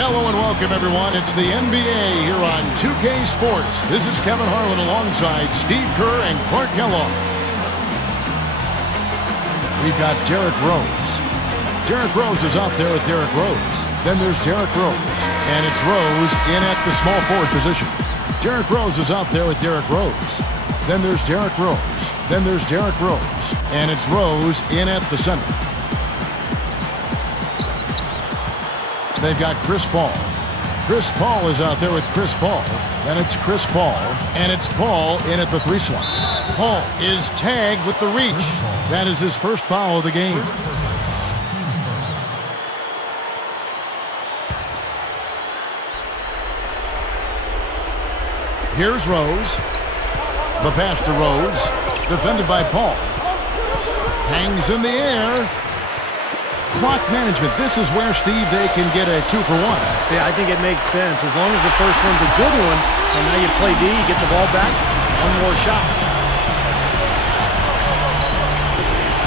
Hello and welcome, everyone. It's the NBA here on 2K Sports. This is Kevin Harlan alongside Steve Kerr and Clark Kellogg. We've got Derrick Rose. Derrick Rose is out there with Derrick Rose. Then there's Derrick Rose. And it's Rose in at the small forward position. Derrick Rose is out there with Derrick Rose. Then there's Derrick Rose. Then there's Derrick Rose. And it's Rose in at the center. They've got Chris Paul. Chris Paul is out there with Chris Paul. Then it's Chris Paul. And it's Paul in at the 3 slot. Paul is tagged with the reach. That is his first foul of the game. Here's Rose. The pass to Rose. Defended by Paul. Hangs in the air. Clock management. This is where, Steve, they can get a 2 for 1. See, I think it makes sense. As long as the first one's a good one, and now you play D, you get the ball back, one more shot.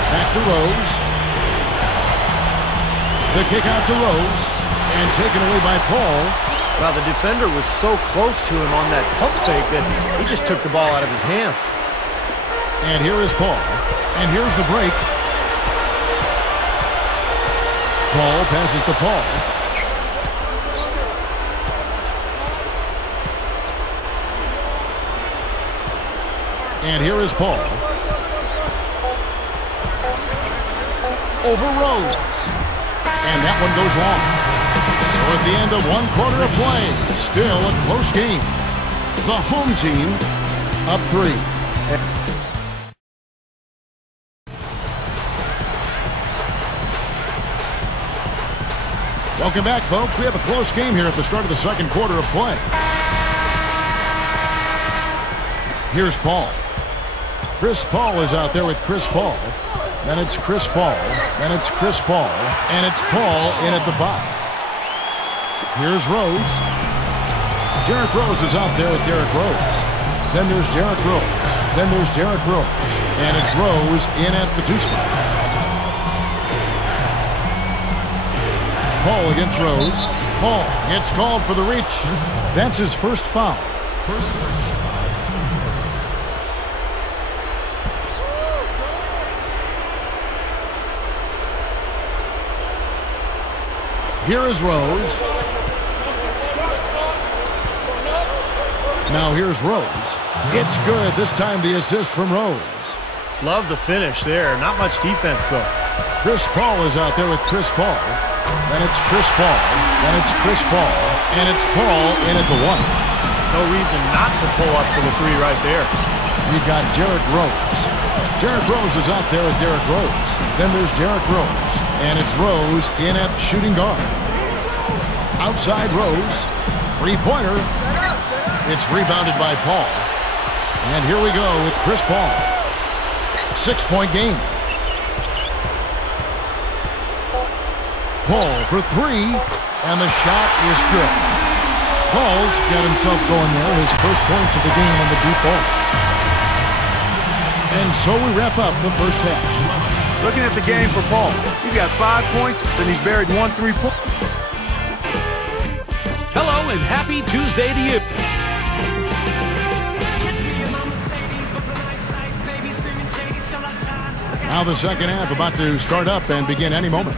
Back to Rose. The kick out to Rose. And taken away by Paul. Well, the defender was so close to him on that pump fake that he just took the ball out of his hands. And here is Paul. And here's the break. Paul passes to Paul. And here is Paul. Over Rose. And that one goes long. So at the end of 1 quarter of play, still a close game. The home team up 3. Welcome back, folks. We have a close game here at the start of the 2nd quarter of play. Here's Paul. Chris Paul is out there with Chris Paul. Then it's Chris Paul. Then it's Chris Paul. And it's Paul in at the 5. Here's Rose. Derrick Rose is out there with Derrick Rose. Then there's Derrick Rose. Then there's Derrick Rose. And it's Rose in at the 2 spot. Paul against Rose. Paul gets called for the reach. That's his first foul. Here is Rose. Now here's Rose. It's good. This time the assist from Rose. Love the finish there. Not much defense, though. Chris Paul is out there with Chris Paul. Then it's Chris Paul. Then it's Chris Paul. And it's Paul in at the 1. No reason not to pull up for the 3 right there. You've got Derrick Rose. Derrick Rose is out there with Derrick Rose. Then there's Derrick Rose. And it's Rose in at shooting guard. Outside Rose. 3-pointer. It's rebounded by Paul. And here we go with Chris Paul. 6-point game. Paul for 3, and the shot is good. Paul's got himself going there, his first points of the game on the deep ball. And so we wrap up the first half. Looking at the game for Paul, he's got 5 points, then he's buried 1 3-point. Hello and happy Tuesday to you. Now the second half about to start up and begin any moment.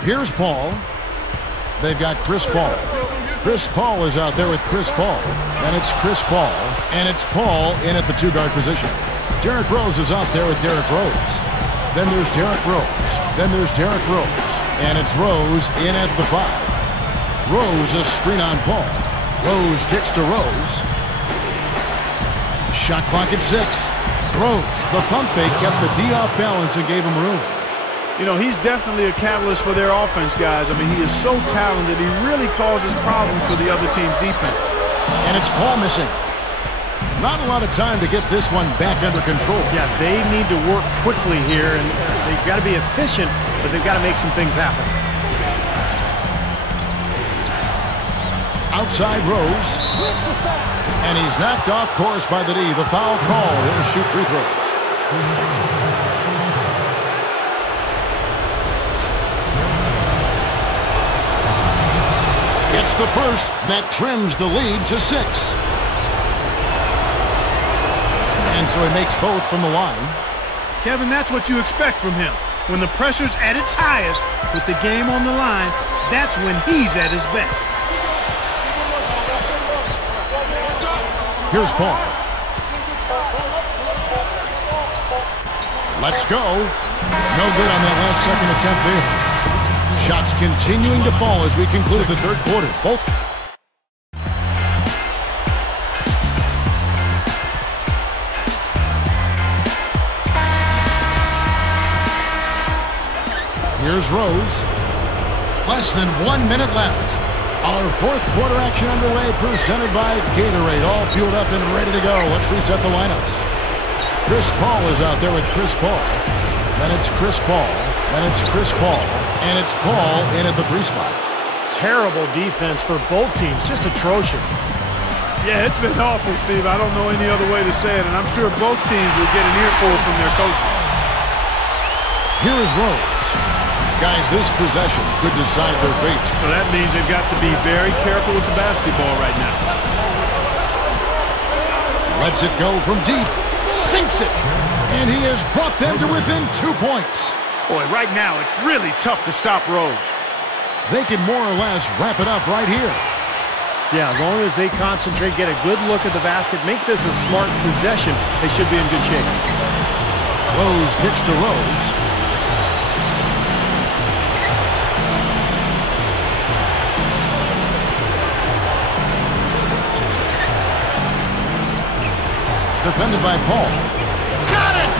Here's Paul. They've got Chris Paul. Chris Paul is out there with Chris Paul. Then it's Chris Paul. And it's Paul in at the 2-guard position. Derrick Rose is out there with Derrick Rose. Then there's Derrick Rose. Then there's Derrick Rose. And it's Rose in at the 5. Rose a screen on Paul. Rose kicks to Rose. Shot clock at 6. Rose, the pump fake, kept the D off balance and gave him room. You know, he's definitely a catalyst for their offense, guys. I mean, he is so talented. He really causes problems for the other team's defense. And it's Paul missing. Not a lot of time to get this one back under control. Yeah, they need to work quickly here, and they've got to be efficient, but they've got to make some things happen. Outside Rose. And he's knocked off course by the D. The foul call. He'll shoot free throws. Gets the first. That trims the lead to 6. And so he makes both from the line. Kevin, that's what you expect from him. When the pressure's at its highest, with the game on the line, that's when he's at his best. Here's Paul. Let's go. No good on that last second attempt there. Shots continuing to fall as we conclude the third quarter. Both. Here's Rose. Less than 1 minute left. Our fourth quarter action underway, presented by Gatorade. All fueled up and ready to go. Let's reset the lineups. Chris Paul is out there with Chris Paul. Then it's Chris Paul. Then it's Chris Paul. And it's Paul in at the 3 spot. Terrible defense for both teams. Just atrocious. Yeah, it's been awful, Steve. I don't know any other way to say it, and I'm sure both teams will get an earful from their coaches. Here is Rose. Guys, this possession could decide their fate. So that means they've got to be very careful with the basketball right now. Lets it go from deep. Sinks it. And he has brought them to within 2 points. Boy, right now it's really tough to stop Rose. They can more or less wrap it up right here. Yeah, as long as they concentrate, get a good look at the basket, make this a smart possession, they should be in good shape. Rose kicks to Rose. Defended by Paul. Got it!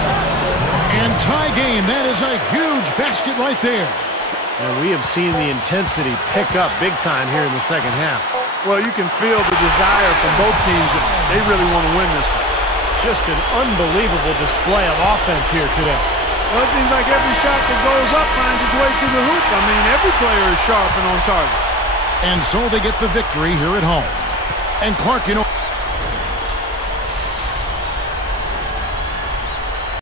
And tie game. That is a huge basket right there. And we have seen the intensity pick up big time here in the second half. Well, you can feel the desire from both teams that they really want to win this one. Just an unbelievable display of offense here today. Well, it seems like every shot that goes up finds its way to the hoop. I mean, every player is sharp and on target. And so they get the victory here at home. And Clark, you know...